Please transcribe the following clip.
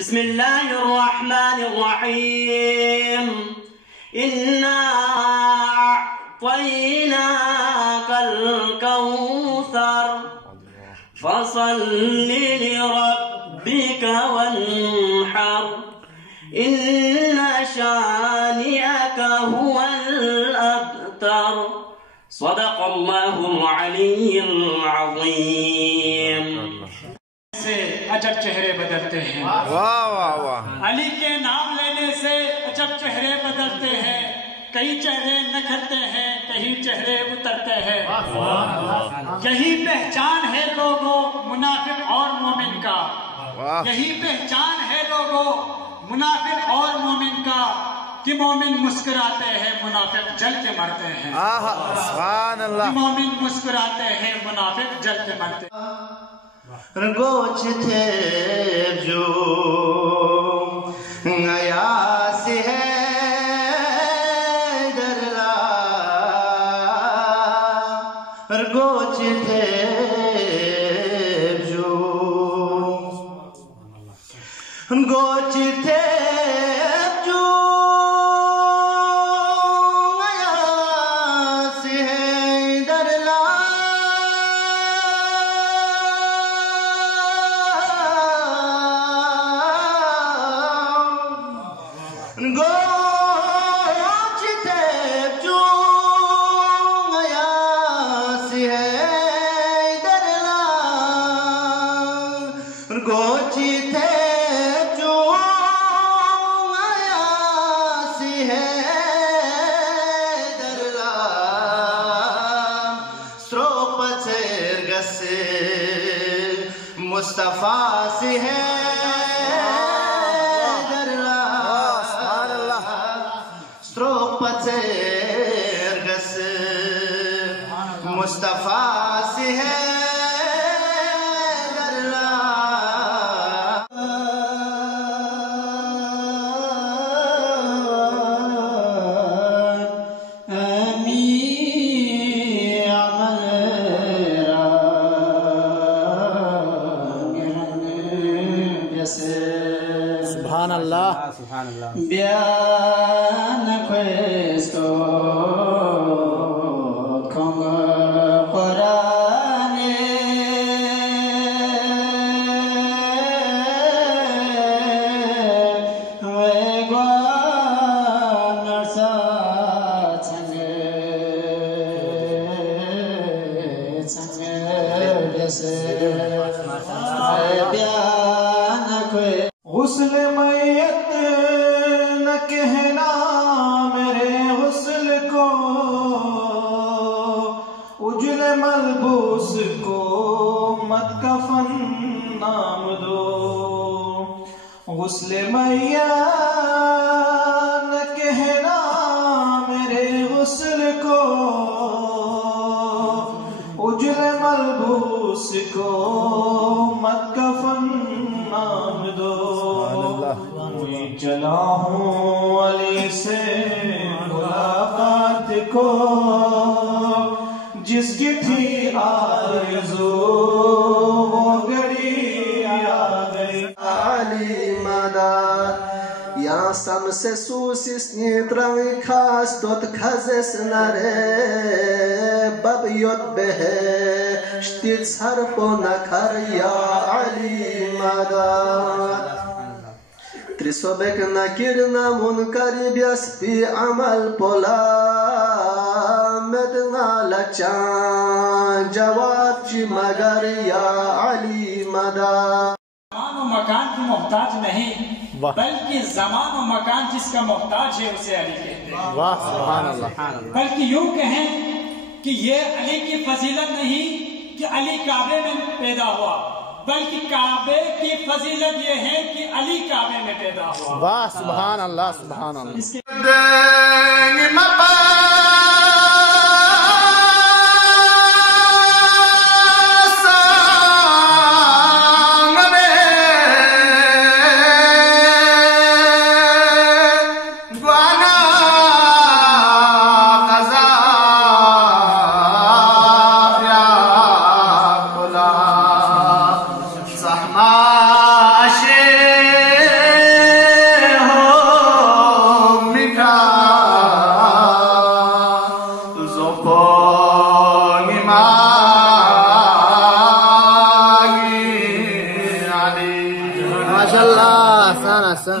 बिस्मिल्लाहिर्रहमानिर्रहीम। इन्ना अअतैनाकल कौसर फसल्लि लिरब्बिका वन्हर इन्ना शानिअका हुवल अब्तर। सदक़ल्लाहुल अलीयुल अज़ीम। से अजब चेहरे बदलते हैं। वाह वाह वाह। अली के नाम लेने से अजब चेहरे बदलते हैं। कई चेहरे निखरते हैं, कई चेहरे उतरते हैं। यही पहचान है लोगों मुनाफिक और मोमिन का। यही पहचान है लोगों मुनाफिक और मोमिन का कि मोमिन मुस्कुराते हैं, मुनाफिक जल के मरते हैं। सुभान अल्लाह। मोमिन मुस्कुराते हैं, मुनाफिक जल के मरते हैं। गोच थे जो गयास है दरला, गोच थे जो गोच थे जो गयास है दरला, गोच थे जो गयास है दरला, गोच थे जो गयास है दरला, स्रोपचेर गसे मुस्तफा से है स्रोपचेरगस मुस्तफा से है दरला। सुभान अल्लाह सुभान अल्लाह। Bien questo con Corane veguanarsa change dese bien questo हुस्न मैयत न कहना मेरे हुस्न को, उजल मलबूस को मत कफन नाम दो। हुस्न मैयत न कहना मेरे हुस्न को, उजल मलबूस को मत कफन नाम दो। चला हूँ अली से मुलाकात को, जिसकी थी आरज़ू वो घड़ी आ गई। अली मदा या sam se susisni travi khas tot khazes nare babyot behe shtit sarpo nakar ya Ali mada. Trisobek nakirna munkari biaspi amal pola medna lachan jawab chi magar ya Ali mada. ज़मान और मकान की मोहताज नहीं, बल्कि ज़मान और मकान जिसका मोहताज है उसे अली कहते हैं। वाह सुभान अल्लाह। बल्कि यूं कहें कि ये अली की फजीलत नहीं कि अली काबे में पैदा हुआ, बल्कि काबे की फजीलत ये है कि अली काबे में पैदा हुआ। वाह सुभान अल्लाह सुभान अल्लाह। सहमा का ज़ुफ़ों मागी अली माशाअल्लाह।